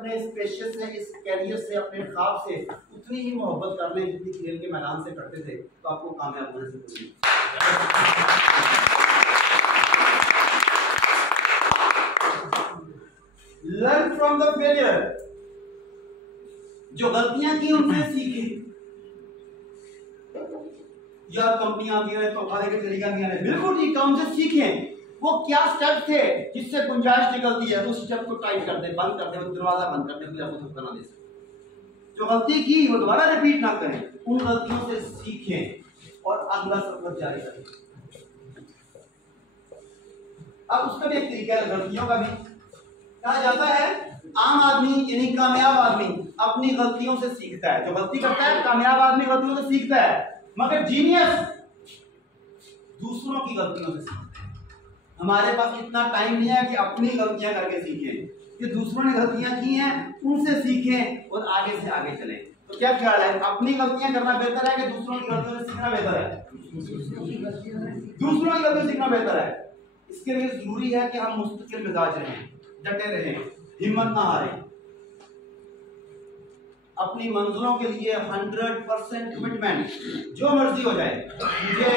अपने इस पेशे से, इस कैरियर से, अपने ख्वाब से उतनी ही मोहब्बत कर लें जितनी खेल के मैदान से करते थे, तो आपको कामयाब होने से कोई लर्न फ्रॉम द फेलियर। जो गलतियां की उनसे सीखें। यार कंपनियां आती है तो खाने के तरीका नहीं है, बिल्कुल ठीक है, उनसे सीखें वो क्या स्टेप थे जिससे गुंजाइश निकलती है, उस स्टेप को टाइट कर दे, बंद कर दे, वो दरवाजा बंद कर दे, फिर आपको धक्का ना दे सके। जो गलती की वो दोबारा रिपीट ना करें, उन गलतियों से सीखें और अगला सफर जारी करें। अब उसका भी एक तरीका है गलतियों का भी। कहा जाता है आम आदमी यानी कामयाब आदमी अपनी गलतियों से सीखता है। जो गलती करता है कामयाब आदमी गलतियों से सीखता है, मगर जीनियस दूसरों की गलतियों से सीखता है। हमारे पास इतना टाइम नहीं है कि अपनी गलतियां करके सीखें, कि दूसरों ने गलतियां की हैं उनसे सीखें और आगे से आगे चलें। तो क्या ख्याल है, अपनी गलतियां करना बेहतर है कि दूसरों की गलतियों से सीखना बेहतर है? दूसरों की गलतियों से सीखना बेहतर है। इसके लिए जरूरी है कि हम मुस्तकिल मिजाज रहें, डटे रहें, हिम्मत ना हारें, अपनी मंजिलों के लिए 100% कमिटमेंट, जो मर्जी हो जाए, मुझे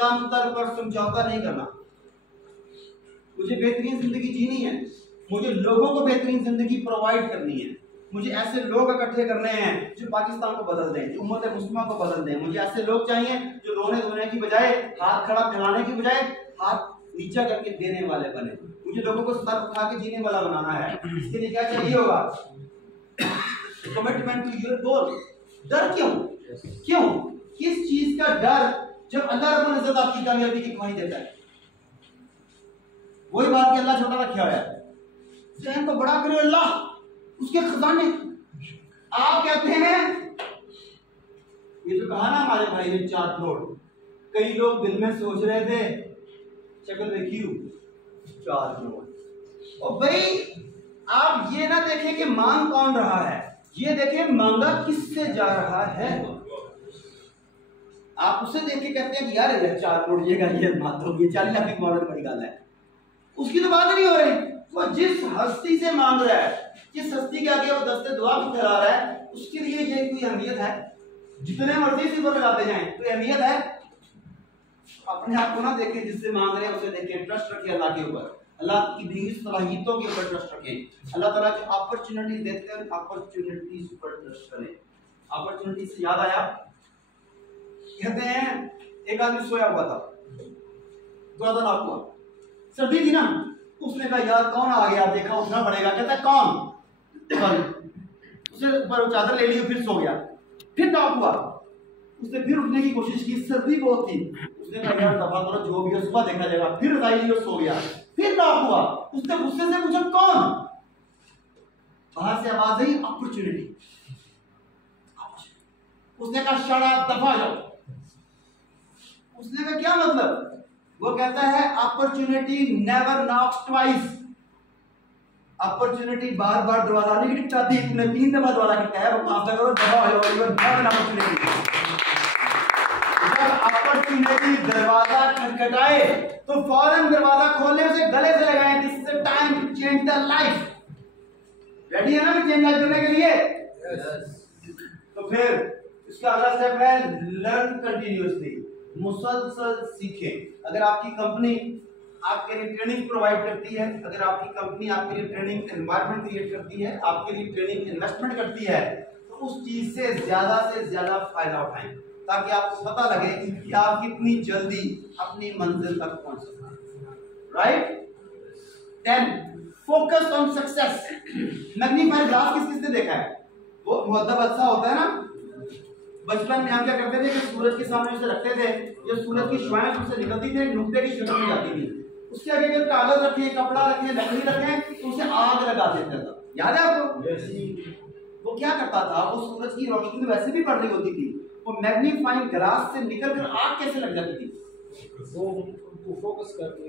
कम तर पर समझौता नहीं करना, मुझे बेहतरीन जिंदगी जीनी है, मुझे लोगों को बेहतरीन जिंदगी प्रोवाइड करनी है, मुझे ऐसे लोग इकट्ठे करने हैं जो पाकिस्तान को बदल दें, जो उम्मत मुस्लिमा को बदल दें, मुझे ऐसे लोग चाहिए जो रोने धोने की बजाय, हाथ खड़ा फैलाने की बजाय हाथ नीचा करके देने वाले बने। मुझे लोगों को सर उठा के जीने वाला बनाना है। इसके लिए क्या चाहिए होगा? Commitment to your goal. डर क्यों? किस चीज का डर? जब अल्लाह रब्बुल इज्जत आपकी कामयाबी की गवाही देता है। वही बात कि अल्लाह छोटा रखा हुआ है, जहन को बड़ा करे अल्लाह, उसके खजाने। आप कहते हैं, ये जो कहा ना हमारे भाई ने 4 करोड़, कई लोग दिल में सोच रहे थे शक्ल देखी 4 करोड़। और भाई आप ये ना देखें कि मांग कौन रहा है, ये देखें मांगा किससे जा रहा है। आप उसे देख के कहते हैं कि यार 4 करोड़ ये बात होगी, 40 लाख की बहुत बड़ी गल है, उसकी तो बात नहीं हो रही। वो जिस हस्ती से मांग रहा है, जिस हस्ती के आगे वो दस्ते दुआ भी फैला रहा है, उसके लिए ये कोई अहमियत है? जितने मर्जी से वो लगाते जाएं, कोई अहमियत है? अपने आप को ना देखें, जिससे मांग रहे हैं उसे देखें, ट्रस्ट रखें अल्लाह के ऊपर, अल्लाह की दी सलाहियतों के ऊपर ट्रस्ट रखें। अल्लाह ताला जो अपॉर्चुनिटी देते हैं, अपॉर्चुनिटीज पर ट्रस्ट करें। अपॉर्चुनिटी से याद आया, कहते हैं एक आदमी सोया हुआ था, थोड़ा सा हुआ, सर्दी थी ना, उसने कहा यार कौन आ गया, देखा उठना पड़ेगा। कहता है कौन? उसने ऊपर चादर ले ली, फिर सो गया। फिर नाक हुआ, उसने फिर उठने की कोशिश की, सर्दी बहुत थी, उसने कहा यार दफा करो, जो भी हो सुबह देखा जाएगा। फिर रजाई ली और सो गया। फिर नाक हुआ, उसने गुस्से से पूछा कौन? बाहर से आवाज आई अपॉर्चुनिटी। उसने कहा शट अप, दफा जाओ। उसने कहा क्या मतलब? वो कहता है opportunity never knocks twice. Opportunity बार बार दरवाजा नहीं खटखटाती, तुमने 3 दफा दरवाजा खटकाया, वो माफ करो, दफा हो जाओ, इवन नॉट अपॉर्चुनिटी। जब अपॉर्चुनिटी दरवाजा खटखटाए तो फौरन दरवाजा खोलने, उसे गले से लगाएं, this is the time to change the life. Ready है ना चेंज लाइफ करने के लिए? तो फिर इसका अगला स्टेप है लर्न कंटिन्यूअसली, मुसलसल सीखें। अगर आपकी कंपनी आपके लिए ट्रेनिंग प्रोवाइड करती है, अगर आपकी कंपनी आपके लिए ट्रेनिंग एनवायरनमेंट क्रिएट करती है, आपके लिए ट्रेनिंग इन्वेस्टमेंट करती है, तो उस चीज से ज्यादा फायदा उठाएं, ताकि आपको पता लगे कि आप कितनी जल्दी अपनी मंजिल तक पहुंच सकते हैं। Right? 10 focus on success. Magnifier glass किसने देखा है? वो मुअद्दब अच्छा होता है ना, बचपन में हम क्या करते थे कि सूरज के सामने उसे रखते थे, जो सूरज की शुआएं उससे निकलती थी, नुक्ते की शक्ल में जाती थी, उसके आगे अगर कागज रखे, कपड़ा रखे, लकड़ी रखे, तो उसे आग लगा देता था। याद है आपको? वो क्या करता था, वो सूरज की रोशनी तो वैसे भी पड़ रही होती थी, वो मैग्नीफाइंग ग्लास से निकलकर आग कैसे लग जाती थी? वो फोकस करके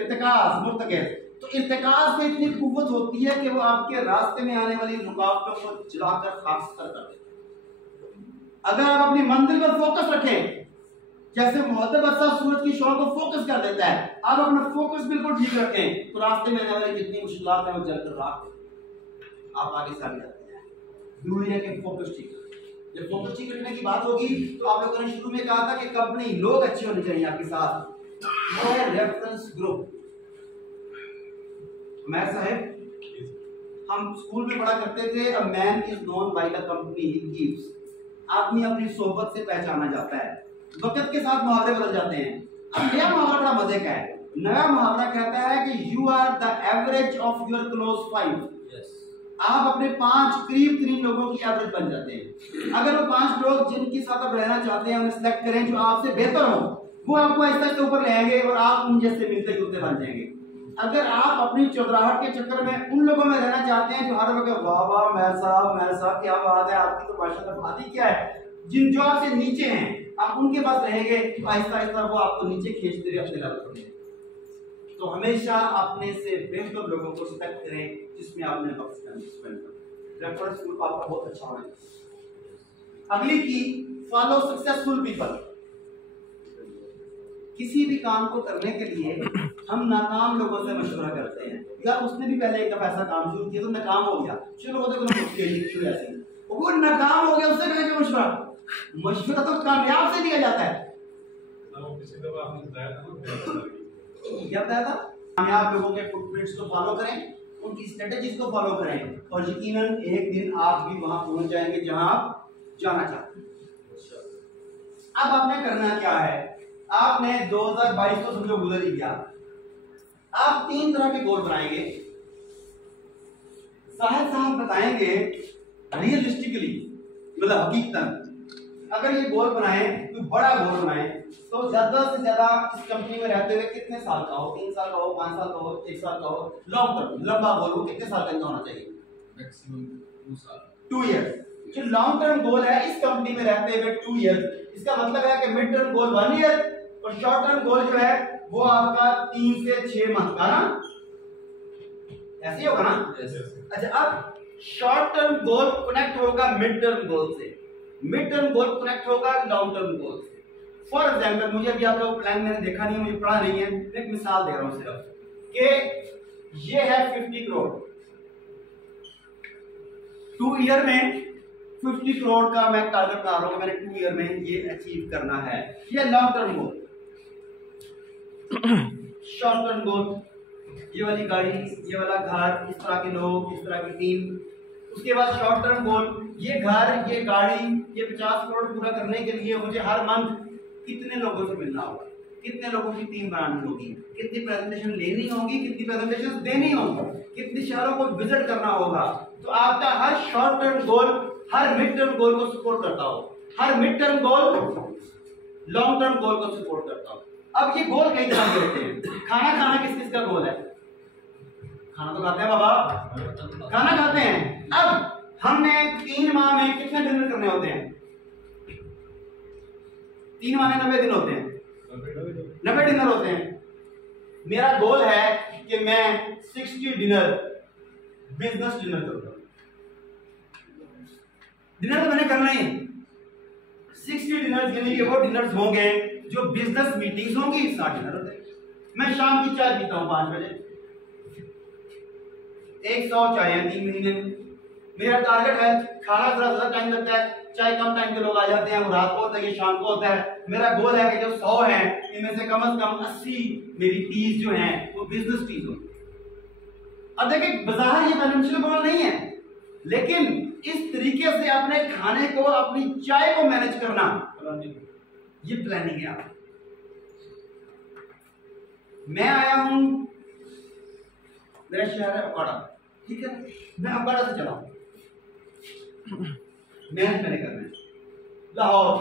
इर्तिकाज, मुर्तकज़। तो इर्तिकाज में इतनी कुव्वत होती है कि वो आपके रास्ते में आने वाली रुकावटों को जलाकर खामोश कर देता है। अगर आप अपनी मंजिल पर फोकस रखें, जैसे मुअद्दब अच्छा सूरज की शौक को फोकस कर देता है, आप अपना फोकस बिल्कुल ठीक रखें, तो रास्ते में आने वाली जितनी मुश्किलात है वो जलकर राख। आप आगे सामने जाते हैं। दूसरे के फोकस ठीक, जब फोकस ठीक रखने की बात होगी तो आप लोगों ने शुरू में कहा था कि कंपनी लोग अच्छे होने चाहिए आपके साथ, वो है रेफरेंस ग्रुप। मैं साहब हम स्कूल में पढ़ा करते थे, a man is known by the company he keeps. आदमी अपनी सोबत से पहचाना जाता है। वक्त के साथ मुहावरे बदल जाते हैं। अब नया मुहावरा बड़ा मजे का है। नया मुहावरा कहता है कि you are the average of your close 5। आप अपने 5 करीब लोगों की एवरेज बन जाते हैं। अगर वो 5 लोग जिनके साथ आप रहना चाहते हैं उन्हें सिलेक्ट करें जो आपसे बेहतर हो, वो आपको आहिस्ता आहिस्ता ऊपर ले आएंगे और आप उन जैसे मिलते जुलते बन जाएंगे। अगर आप अपनी चौधराहट के चक्कर में उन लोगों में रहना चाहते हैं जो हर वक्त वाह वाह मैं साहब क्या बात है आपकी तो माशाल्लाह बात ही क्या है, जिन जो आपसे नीचे हैं आप उनके पास रहेंगे तो आहिस्ता आहिस्ता वो आपको नीचे खींचते हुए अपने लेवल पर। तो हमेशा अपने से बेहतर लोगों को सिलेक्ट करें जिसमें आपने वक्त स्पेंड करना। रेफरेंस ग्रुप आपका बहुत अच्छा होना चाहिए। अगली की फॉलो सक्सेसफुल पीपल। किसी भी काम को करने के लिए हम नाकाम लोगों से मशवरा करते हैं। यार उसने भी पहले एक दफा ऐसा काम शुरू किया तो नाकाम हो गया, चलो वो देखो ऐसे वो नाकाम हो गया, उससे करेंगे मशवरा तो कामयाब से दिया जाता है। क्या बताया था? कामयाब लोगों के फुटप्रिंट्स को फॉलो करें, उनकी स्ट्रेटजीज को फॉलो करें और यकीनन एक दिन आप भी वहां पहुंच जाएंगे जहां आप जाना चाहते हैं। अब आपने करना क्या है? आपने 2022 को समझो गुजर ही गया। आप 3 तरह के गोल बनाएंगे। साहब बताएंगे रियलिस्टिकली, मतलब हकीकतन अगर ये गोल बनाए तो बड़ा गोल बनाए तो ज्यादा से ज्यादा इस कंपनी में रहते हुए कितने साल का हो, 3 साल का हो, 5 साल का हो, 1 साल का हो, लॉन्ग टर्म लंबा गोल हो, कितने साल का होना चाहिए? मैक्सिमम 2 साल, 2 इयर्स। जो लॉन्ग टर्म गोल है इस कंपनी में रहते हुए 2 इयर्स, इसका मतलब है कि मिड टर्म गोल 1 ईयर और शॉर्ट टर्म गोल जो है वो आपका 3 से 6 मंथ का ना, ऐसे ही होगा ना? अच्छा, अब शॉर्ट टर्म गोल कनेक्ट होगा मिड टर्म गोल से, मिड टर्म गोल कनेक्ट होगा लॉन्ग टर्म गोल से। फॉर एग्जांपल, मुझे अभी आपका प्लान मैंने देखा नहीं, मुझे पढ़ा नहीं है, एक मिसाल दे रहा हूं सिर्फ कि ये है 50 करोड़, 2 ईयर में 50 करोड़ का मैं टारगेट बना रहा हूं, मैंने 2 ईयर में ये अचीव करना है। ये लॉन्ग टर्म गोल। शॉर्ट टर्म गोल, ये वाली गाड़ी, ये वाला घर, इस तरह के लोग, इस तरह की टीम। उसके बाद शॉर्ट टर्म गोल, ये घर, ये गाड़ी, ये 50 करोड़ पूरा करने के लिए मुझे हर मंथ कितने लोगों से मिलना होगा, कितने लोगों की टीम बनानी होगी, कितनी प्रेजेंटेशन लेनी होगी, कितनी प्रेजेंटेशन देनी होगी, कितने शहरों को विजिट करना होगा। तो आपका हर शॉर्ट टर्म गोल हर मिड टर्म गोल को सपोर्ट करता हो, हर mid term goal long term goal को सपोर्ट करता हो। अब ये गोल कई तरह के होते हैं। खाना किस किस का गोल है? खाना तो खाते हैं बाबा, खाना खाते हैं। अब हमने 3 माह में कितने डिनर करने होते हैं? 3 माह में 90 दिन होते हैं, 90 डिनर होते हैं। मेरा गोल है कि मैं 60 डिनर बिजनेस डिनर करूंगा। डिनर तो मैंने करना ही, 60 डिनर यानी कि वो डिनर्स होंगे जो बिजनेस मीटिंग्स होंगी, 60 डिनर होते हैं। मैं शाम की चाय पीता हूं 5 बजे, 100 चाय है 3 महीने में। मेरा टारगेट है, खाना थोड़ा ज्यादा टाइम लगता है, चाय कम टाइम के लोग आ जाते हैं, वो रात को होता है, ये शाम को होता है। मेरा गोल है कि जो 100 हैं इनमें से कम 80 मेरी टीज जो हैं वो बिजनेस टीज होंगी। अब देखिए, बाजार ये फाइनेंशियल गोल नहीं है, लेकिन इस तरीके से अपने खाने को, अपनी चाय को मैनेज करना, ये प्लानिंग है। आप, मैं आया हूं, मेरा शहर है अपाड़ा, ठीक है, मैं अपाड़ा से चला हूं, मैंने करना है लाहौर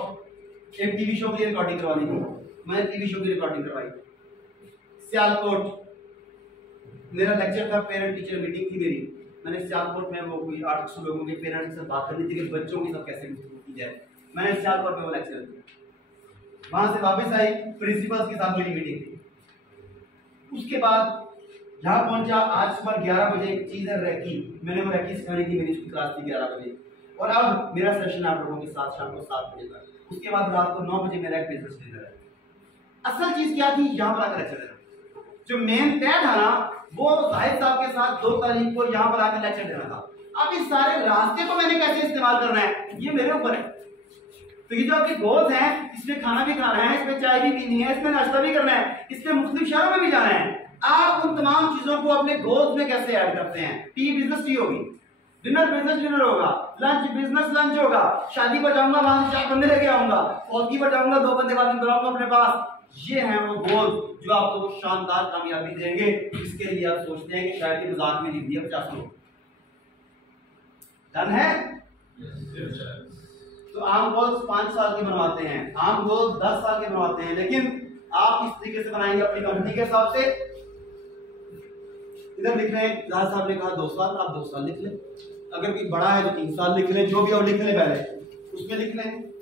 एक टीवी शो की रिकॉर्डिंग करवानी थी, मैंने टीवी शो की रिकॉर्डिंग करवाई। सियालकोट मेरा लेक्चर था, पेरेंट टीचर मीटिंग थी मेरी, मैंने सियालकोट में वो कोई 800 लोगों के पेरेंट्स से बात करनी थी कि बच्चों के साथ कैसे गुफ्तगू की जाए। मैंने सियालकोट में वो लेक्चर दिया, वहां से वापस आई, प्रिंसिपल्स के साथ मेरी मीटिंग थी। उसके बाद यहाँ पहुंचा, आज सुबह 11 बजे एक चीज है रैकी, मैंने वो रैकी सिखाने की मेरी क्लास थी 11 बजे, और अब मेरा सेशन आप लोगों के साथ शाम को 7 बजे तक। उसके बाद रात को 9 बजे मेरा एक बिजनेस डिनर है। असल चीज क्या थी, यहाँ पर आकर लेक्चर देना। जो मेन तय था ना, वो जाहिद साहब के साथ 2 तारीख को यहाँ पर आकर लेक्चर देना था। अब इस सारे रास्ते को मैंने कैसे इस्तेमाल करना है ये मेरे ऊपर है। तो ये जो आपके गोल्स हैं, इसमें खाना भी खाना है, इसमें चाय भी पीनी है, इसमें नाश्ता भी करना है, इसमें मुख्तलिफ शहरों में भी जाना है। आप उन तमाम चीजों को अपने गोल्स में कैसे ऐड करते हैं। टी बिजनेस टी होगी, डिनर बिजनेस डिनर होगा, लंच बिजनेस लंच होगा, शादी पर जाऊंगा वहां से 4 बंदे लेके आऊंगा, फौजी पर जाऊंगा 2 बंदे बाद में बुलाऊंगा अपने पास। ये हैं वो गोल जो आपको शानदार कामयाबी देंगे। इसके लिए आप सोचते हैं कि शायद ये मजाक में लिख दिया 50 लोग डन है। तो आम गोल्स 5 साल के बनवाते हैं, आम गोल्स 10 साल के बनवाते हैं, लेकिन आप इस तरीके से बनाएंगे अपनी कंपनी के हिसाब से। इधर लिख रहे हैं जहाज साहब ने कहा 2 साल, आप 2 साल लिख लें। अगर कोई बड़ा है तो 3 साल लिख लें, जो भी और लिख लें पहले उसमें लिख लें।